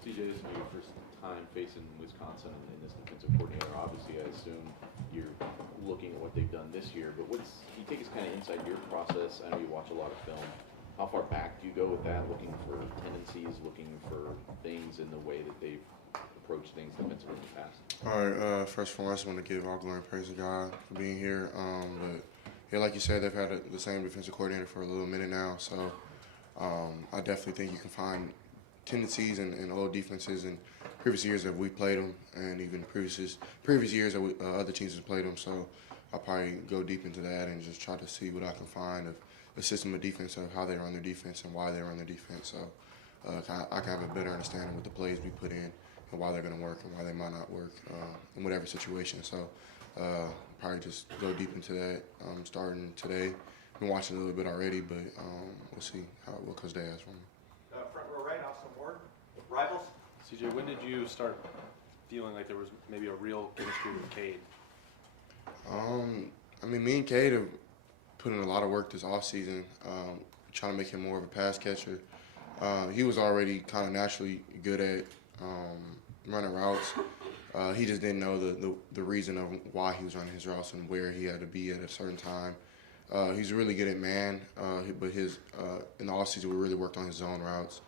TJ, this is your first time facing Wisconsin in this defensive coordinator. Obviously, I assume you're looking at what they've done this year, but can you take us kind of inside your process? I know you watch a lot of film. How far back do you go with that, looking for tendencies, looking for things in the way that they've approached things defensively in the past? All right, first and foremost, I want to give all glory and praise to God for being here. But yeah, like you said, they've had the same defensive coordinator for a little minute now, so I definitely think you can find tendencies in old defenses and previous years that we played them, and even previous years that other teams have played them. So I'll probably go deep into that and just try to see what I can find of a system of defense, of how they run their defense and why they run their defense. So I can have a better understanding with the plays we put in and why they're going to work and why they might not work in whatever situation. So probably just go deep into that starting today. Been watching a little bit already, but we'll see what Coach Day has for me. Front row right, Austin Ward. Rivals? CJ, when did you start feeling like there was maybe a real chemistry with Cade? I mean, me and Cade have put in a lot of work this offseason, trying to make him more of a pass catcher. He was already kind of naturally good at running routes. He just didn't know the reason of why he was running his routes and where he had to be at a certain time. He's really good at man, but in the offseason we really worked on his zone routes,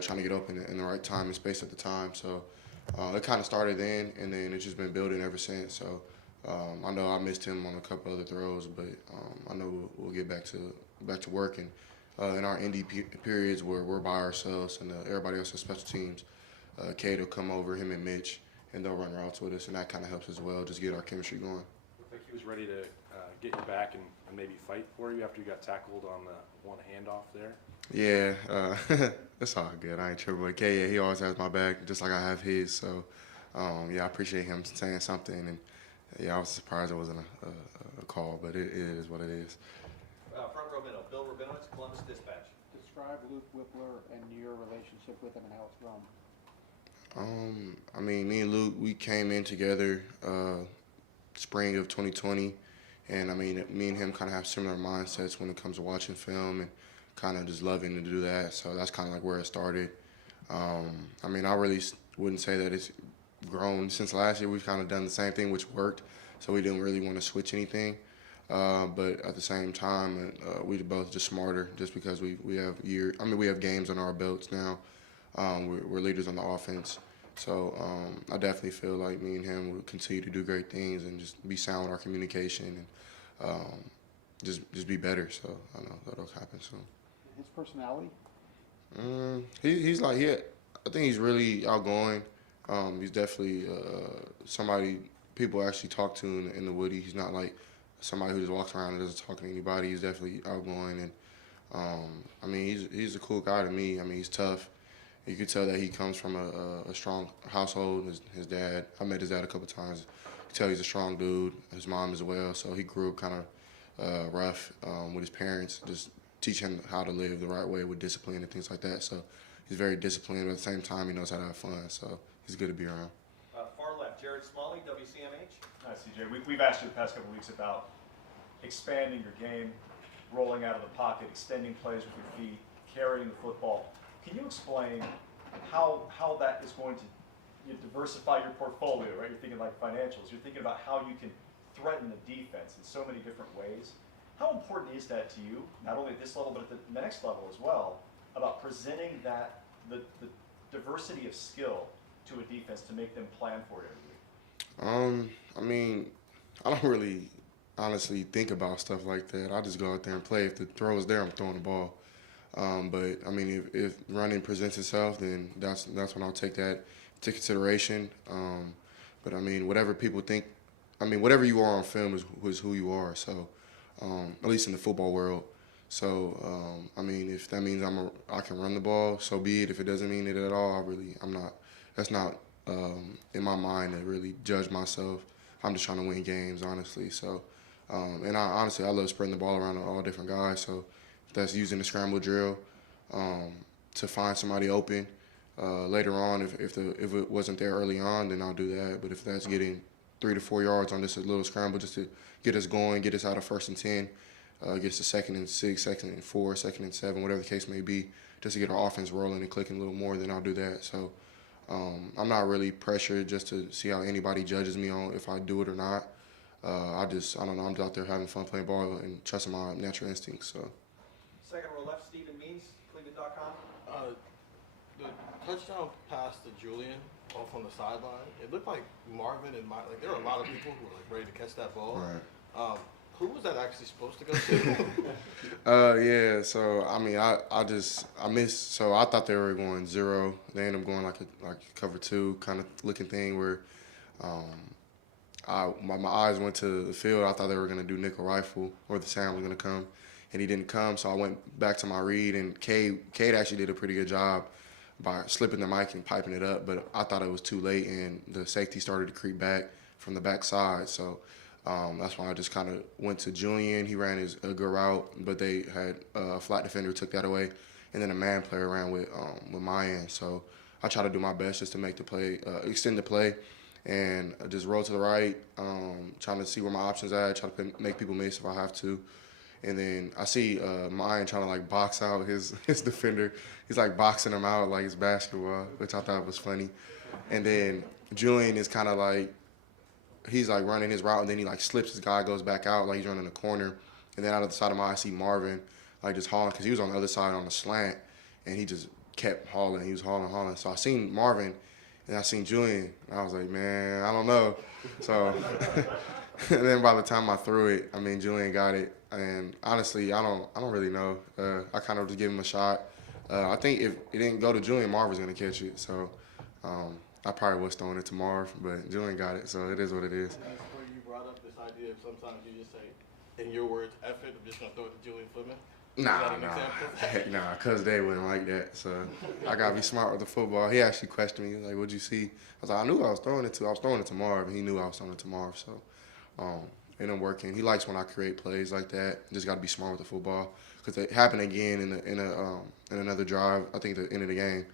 trying to get open in the right time and space at the time. So it kind of started then, and then it's just been building ever since. So I know I missed him on a couple other throws, but I know we'll get back to working. In our indie periods where we're by ourselves and everybody else has special teams, Cade will come over, him and Mitch, and they'll run routes with us, and that kind of helps as well, just get our chemistry going. Looked like he was ready to get you back and maybe fight for you after you got tackled on the one handoff there. Yeah, that's all good. I ain't tripping with K. Yeah, he always has my back, just like I have his. So, yeah, I appreciate him saying something. And, yeah, I was surprised it wasn't a call, but it is what it is. Front row middle, Bill Rabinowitz, Columbus Dispatch. Describe Luke Whippler and your relationship with him and how it's grown. I mean, me and Luke, we came in together spring of 2020. And, I mean, me and him kind of have similar mindsets when it comes to watching film and kind of just loving to do that. So that's kind of like where it started. I mean, I really wouldn't say that it's grown since last year. We've kind of done the same thing, which worked. So we didn't really want to switch anything. But at the same time, we both just smarter just because we have games on our belts now. We're leaders on the offense. So I definitely feel like me and him will continue to do great things and just be sound with our communication and just be better. So I know that'll happen soon. His personality? I think he's really outgoing. He's definitely somebody people actually talk to in the Woody. He's not like somebody who just walks around and doesn't talk to anybody. He's definitely outgoing, and I mean he's a cool guy to me. I mean he's tough. You could tell that he comes from a strong household. His dad, I met his dad a couple times. You could tell he's a strong dude. His mom as well. So he grew up kind of rough with his parents, just teaching him how to live the right way with discipline and things like that. So he's very disciplined, but at the same time he knows how to have fun. So he's good to be around. Far left, Jared Smalley, WCMH. Hi, CJ. We've asked you the past couple of weeks about expanding your game, rolling out of the pocket, extending plays with your feet, carrying the football. Can you explain how that is going to diversify your portfolio, right? You're thinking like financials. You're thinking about how you can threaten the defense in so many different ways. How important is that to you, not only at this level, but at the next level as well, about presenting the diversity of skill to a defense to make them plan for it every week? I mean, I don't really honestly think about stuff like that. I just go out there and play. If the throw is there, I'm throwing the ball. But I mean, if running presents itself, then that's when I'll take that into consideration. But I mean, whatever people think, I mean, whatever you are on film is who you are. So, at least in the football world. So, I mean, if that means I can run the ball, so be it. If it doesn't mean it at all, I'm not. That's not in my mind to really judge myself. I'm just trying to win games, honestly. So, and I love spreading the ball around to all different guys. So. That's using the scramble drill to find somebody open. Later on, if it wasn't there early on, then I'll do that. But if that's getting 3 to 4 yards on just a little scramble just to get us going, get us out of 1st and 10, get us to 2nd and 6, 2nd and 4, 2nd and 7, whatever the case may be, just to get our offense rolling and clicking a little more, then I'll do that. So I'm not really pressured just to see how anybody judges me on if I do it or not. I don't know, I'm just out there having fun playing ball and trusting my natural instincts. So. Second row left, Stephen Means, Cleveland.com. The touchdown pass to Julian off on the sideline, it looked like Marvin and like there were a lot of people who were like ready to catch that ball. Right. Who was that actually supposed to go to? Yeah. So I mean, I missed. So I thought they were going zero. They ended up going like a cover two kind of looking thing where, my eyes went to the field. I thought they were gonna do nickel rifle or the Sam was gonna come, and he didn't come. So I went back to my read, and Cade actually did a pretty good job by slipping the mic and piping it up. But I thought it was too late, and the safety started to creep back from the backside. So. That's why I just kind of went to Julian. He ran a good route, but they had a flat defender took that away, and then a man player ran with my end. So I try to do my best just to make the play, extend the play, and just roll to the right, trying to see where my options at, try to make people miss if I have to. And then I see Mayan trying to like box out his defender. He's like boxing him out like it's basketball, which I thought was funny. And then Julian is kind of like, he's like running his route, and then he like slips his guy, goes back out like he's running the corner, and then out of the side of my eye, I see Marvin like just hauling because he was on the other side on the slant, and he just kept hauling. He was hauling. So I seen Marvin, and I seen Julian, and I was like, man, I don't know. So and then by the time I threw it, I mean Julian got it, and honestly, I don't really know. I kind of just gave him a shot. I think if it didn't go to Julian, Marvin's gonna catch it. So. I probably was throwing it to Marv, but Julian got it, so it is what it is. And that's where you brought up this idea of sometimes you just say, in your words, effort, I'm just going to throw it to Julian Flippman. Heck nah, Cuz they wouldn't like that. So I got to be smart with the football. He actually questioned me, like, what'd you see? I was like, I knew I was throwing it to Marv, and he knew I was throwing it to Marv, so it ended up working. He likes when I create plays like that. Just got to be smart with the football. Because it happened again in another drive, I think at the end of the game.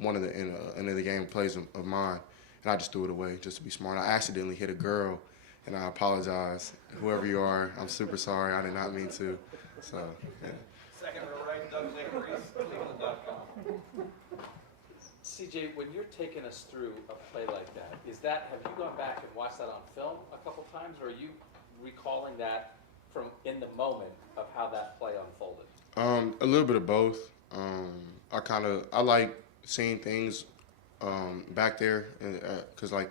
One of the end of the game plays of mine, and I just threw it away just to be smart. I accidentally hit a girl, and I apologize. Whoever you are, I'm super sorry. I did not mean to. So, yeah. Second row right, Doug Lampreys, Cleveland.com. CJ, when you're taking us through a play like that, have you gone back and watched that on film a couple times, or are you recalling that from in the moment of how that play unfolded? A little bit of both. I like seeing things back there, because like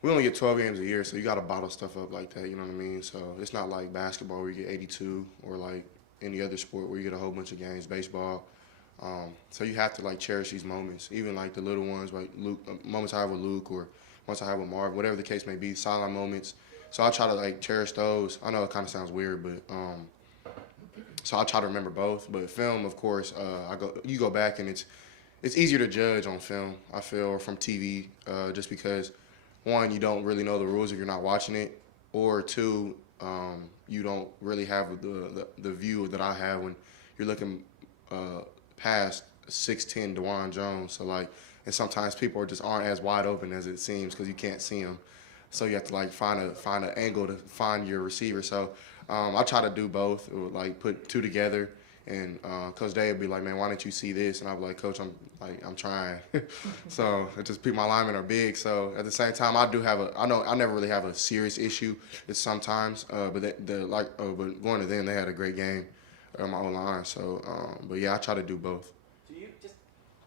we only get 12 games a year, so you got to bottle stuff up like that. You know what I mean? So it's not like basketball where you get 82 or like any other sport where you get a whole bunch of games. Baseball. So you have to like cherish these moments, even like the little ones, like moments I have with Luke or once I have with Marv, whatever the case may be, silent moments. So I try to like cherish those. I know it kind of sounds weird, but so I try to remember both. But film, of course, you go back and it's easier to judge on film, I feel, or from TV, just because one, you don't really know the rules if you're not watching it, or two, you don't really have the view that I have when you're looking past 6'10" DeJuan Jones. So like, and sometimes people aren't as wide open as it seems because you can't see them. So you have to like find an angle to find your receiver. So I try to do both, or like put two together. And Coach Day would be like, "Man, why don't you see this?" And I'd be like, "Coach, I'm trying." So it just my linemen are big. So at the same time, I never really have a serious issue. It's sometimes, but but going to them, they had a great game on my own line. So, but yeah, I try to do both. Do you just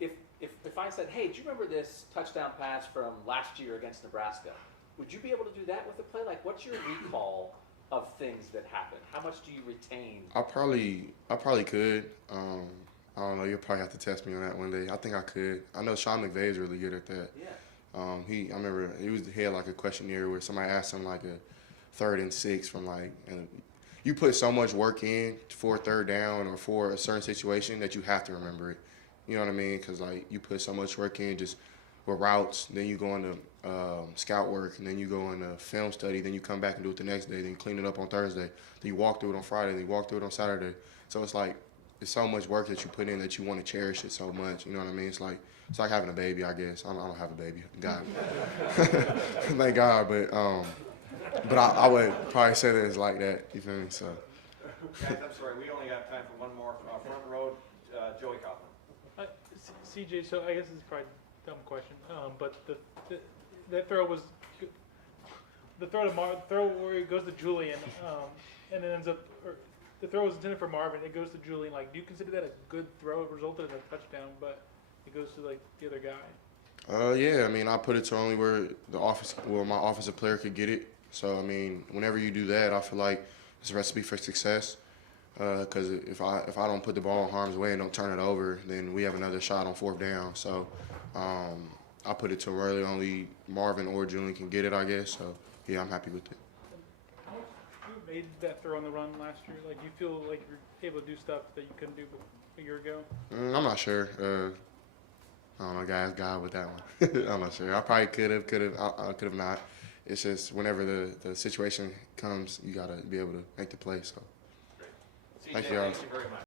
if I said, "Hey, do you remember this touchdown pass from last year against Nebraska?" Would you be able to do that with the play? Like, what's your recall of things that happen? How much do you retain? I probably could. I don't know. You'll probably have to test me on that one day. I think I could. I know Sean McVay is really good at that. Yeah. I remember he had like a questionnaire where somebody asked him like a 3rd and 6 from like, and you put so much work in for a third down or for a certain situation that you have to remember it. You know what I mean? Because like you put so much work in just with routes, then you go into scout work, and then you go into film study, then you come back and do it the next day, then you clean it up on Thursday, then you walk through it on Friday, then you walk through it on Saturday. So it's like it's so much work that you put in that you want to cherish it so much. You know what I mean? It's like having a baby, I guess. I don't have a baby, God, thank God, but I would probably say that it's like that. You feel me? So. Guys, I'm sorry, we only got time for one more. Front row, Joey Kaufman. CJ, so I guess this is probably dumb question. But that throw was the throw where it goes to Julian, and then ends up. Or, the throw was intended for Marvin. It goes to Julian. Like, do you consider that a good throw? It resulted in a touchdown, but it goes to like the other guy. Yeah, I mean, I put it to only where my offensive player could get it. So, I mean, whenever you do that, I feel like it's a recipe for success. Because if I don't put the ball in harm's way and don't turn it over, then we have another shot on 4th down. So, I put it to where only Marvin or Julian can get it, I guess. So, yeah, I'm happy with it. You made that throw on the run last year. Like, do you feel like you're able to do stuff that you couldn't do a year ago? I'm not sure. I don't know, guy with that one. I'm not sure. I probably could have not. It's just whenever the situation comes, you gotta be able to make the play. So, CJ, thank you, guys. thank you very much.